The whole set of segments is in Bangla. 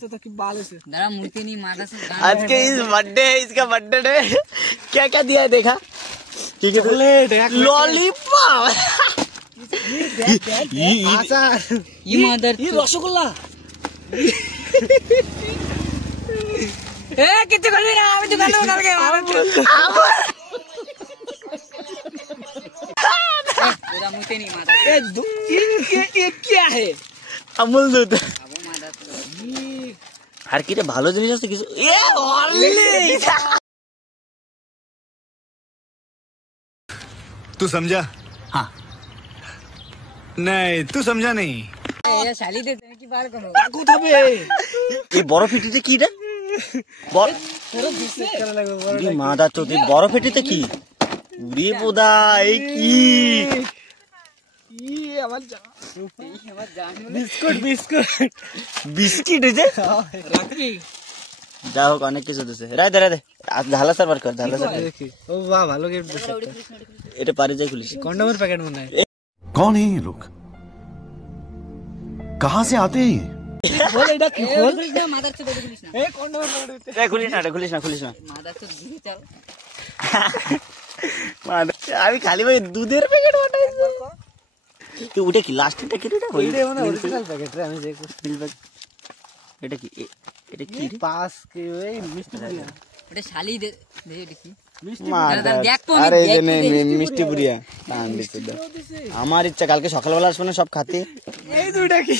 तो की बाल से दादा मूर्ति नहीं माता से आज के इस बर्थडे है, इसका बर्थडे डे क्या क्या दिया है देखा? ठीक है, लॉलीपॉप, ये मदर ये रसगुल्ला कितने कर रहे हैं दुकान में डाल के दादा मूर्ति नहीं माता ये क्या है? अमूल दूध। अब माता আর কি রে ভালো জিনিস আছে কিছু? এ হরলিক্স। तू समझा? हाँ। नहीं तू समझा नहीं। ये शाली दे देने की बात करो কাকু তবে এই বড় ফিটিতে কি রে? বড় মাদা তো এই বড় ফিটিতে কি? উড়ে পোদা এই কি? ये আমার বিস্কুট বিস্কুট বিস্কিট হয়েছে রাখবি যা হোক অনেক কিছু দিছে রাইদে রাইদে ঝালা সার্ভার কর ঝালা সার্ভার দেখি ও বাহ ভালো গিফট দিছে এটা পারে যাই খুলিস কন্ডমের প্যাকেট মনে হয় कौन है ये लोग? कहाँ से आते हैं ये? বল এটা কি বল मादर से बोल पुलिस ना এই কন্ডমের প্যাকেট এই খুলিস না এটা খুলিস না খুলিস না मादर से धीरे चल আমি খালি ভাই দুধের প্যাকেট বাটাইছি তুই ওটা কি লাস্টটা কি রে এটা মানে অরিজিনাল প্যাকেট রে আমি দেখো এটা কি এটা কি রে পাস কি ওই মিষ্টি পুরিয়া ওটা শালি দে দে দেখি আরে এই যে মিষ্টি পুরিয়া টান দিছে আমার ইচ্ছা কালকে সকালবেলা আসবে না সব খাতে এই দুইটা কি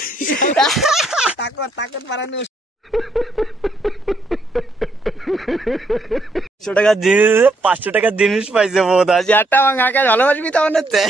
তাকত তাকত মারানো 100 টাকার জিনিস 500 টাকার জিনিস পাইছে বোধ আছে আটটা ভাঙা ভালোবাসবি তো মনে হচ্ছে